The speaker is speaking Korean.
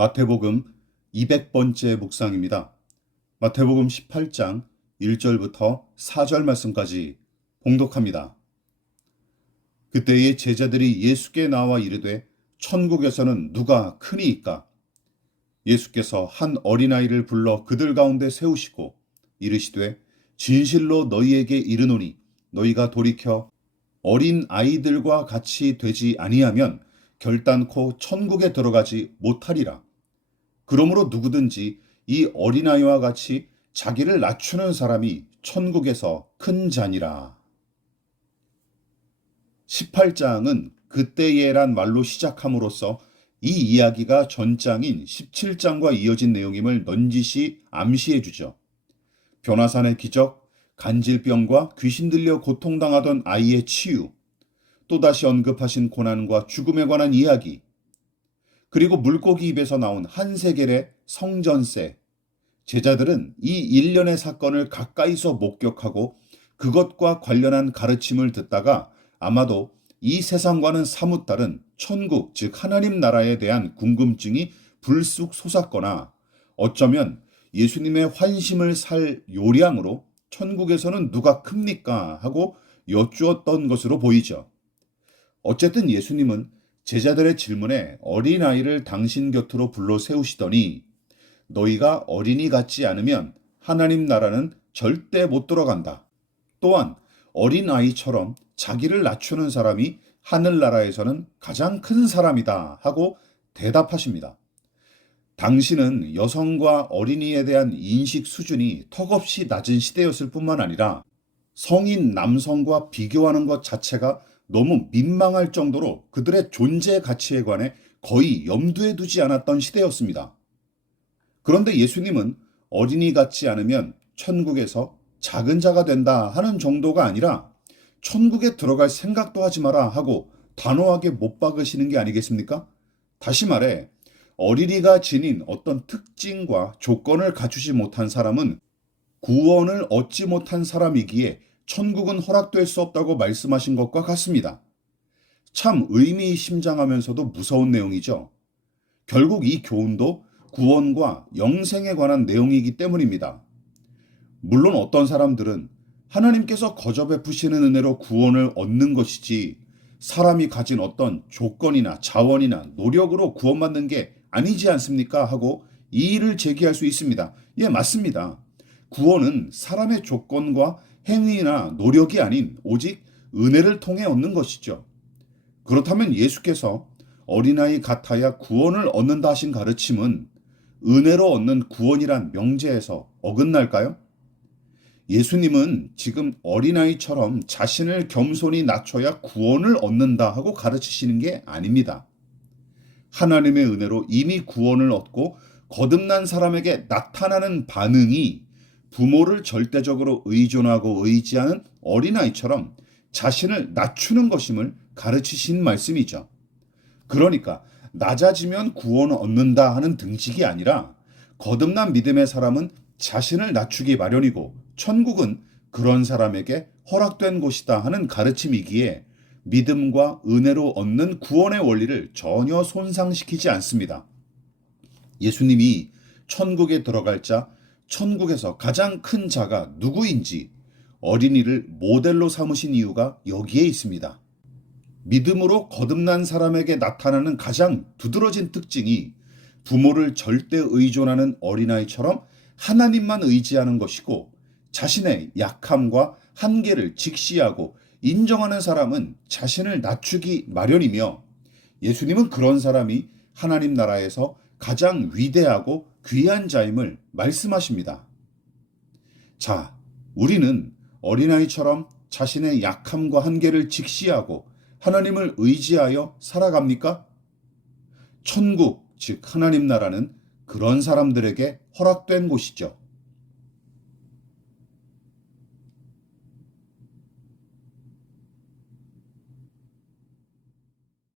마태복음 200번째 묵상입니다. 마태복음 18장 1절부터 4절 말씀까지 봉독합니다. 그때의 제자들이 예수께 나와 이르되 천국에서는 누가 크니이까? 예수께서 한 어린아이를 불러 그들 가운데 세우시고 이르시되 진실로 너희에게 이르노니 너희가 돌이켜 어린 아이들과 같이 되지 아니하면 결단코 천국에 들어가지 못하리라. 그러므로 누구든지 이 어린아이와 같이 자기를 낮추는 사람이 천국에서 큰 자니라. 18장은 그때에란 말로 시작함으로써 이 이야기가 전장인 17장과 이어진 내용임을 넌지시 암시해 주죠. 변화산의 기적, 간질병과 귀신 들려 고통당하던 아이의 치유, 또다시 언급하신 고난과 죽음에 관한 이야기, 그리고 물고기 입에서 나온 한세겔의 성전세. 제자들은 이 일련의 사건을 가까이서 목격하고 그것과 관련한 가르침을 듣다가 아마도 이 세상과는 사뭇 다른 천국, 즉 하나님 나라에 대한 궁금증이 불쑥 솟았거나 어쩌면 예수님의 환심을 살 요량으로 천국에서는 누가 큽니까? 하고 여쭈었던 것으로 보이죠. 어쨌든 예수님은 제자들의 질문에 어린아이를 당신 곁으로 불러 세우시더니 너희가 어린이 같지 않으면 하나님 나라는 절대 못 들어간다. 또한 어린아이처럼 자기를 낮추는 사람이 하늘나라에서는 가장 큰 사람이다 하고 대답하십니다. 당시는 여성과 어린이에 대한 인식 수준이 턱없이 낮은 시대였을 뿐만 아니라 성인 남성과 비교하는 것 자체가 너무 민망할 정도로 그들의 존재 가치에 관해 거의 염두에 두지 않았던 시대였습니다. 그런데 예수님은 어린이 같지 않으면 천국에서 작은 자가 된다 하는 정도가 아니라 천국에 들어갈 생각도 하지 마라 하고 단호하게 못 박으시는 게 아니겠습니까? 다시 말해 어린이가 지닌 어떤 특징과 조건을 갖추지 못한 사람은 구원을 얻지 못한 사람이기에 천국은 허락될 수 없다고 말씀하신 것과 같습니다. 참 의미심장하면서도 무서운 내용이죠. 결국 이 교훈도 구원과 영생에 관한 내용이기 때문입니다. 물론 어떤 사람들은 하나님께서 거저 베푸시는 은혜로 구원을 얻는 것이지 사람이 가진 어떤 조건이나 자원이나 노력으로 구원받는 게 아니지 않습니까? 하고 이의를 제기할 수 있습니다. 예, 맞습니다. 구원은 사람의 조건과 행위나 노력이 아닌 오직 은혜를 통해 얻는 것이죠. 그렇다면 예수께서 어린아이 같아야 구원을 얻는다 하신 가르침은 은혜로 얻는 구원이란 명제에서 어긋날까요? 예수님은 지금 어린아이처럼 자신을 겸손히 낮춰야 구원을 얻는다 하고 가르치시는 게 아닙니다. 하나님의 은혜로 이미 구원을 얻고 거듭난 사람에게 나타나는 반응이 부모를 절대적으로 의존하고 의지하는 어린아이처럼 자신을 낮추는 것임을 가르치신 말씀이죠. 그러니까 낮아지면 구원을 얻는다 하는 등식이 아니라 거듭난 믿음의 사람은 자신을 낮추기 마련이고 천국은 그런 사람에게 허락된 곳이다 하는 가르침이기에 믿음과 은혜로 얻는 구원의 원리를 전혀 손상시키지 않습니다. 예수님이 천국에 들어갈 자, 천국에서 가장 큰 자가 누구인지 어린이를 모델로 삼으신 이유가 여기에 있습니다. 믿음으로 거듭난 사람에게 나타나는 가장 두드러진 특징이 부모를 절대 의존하는 어린아이처럼 하나님만 의지하는 것이고 자신의 약함과 한계를 직시하고 인정하는 사람은 자신을 낮추기 마련이며 예수님은 그런 사람이 하나님 나라에서 가장 위대하고 귀한 자임을 말씀하십니다. 자, 우리는 어린아이처럼 자신의 약함과 한계를 직시하고 하나님을 의지하여 살아갑니까? 천국, 즉 하나님 나라는 그런 사람들에게 허락된 곳이죠.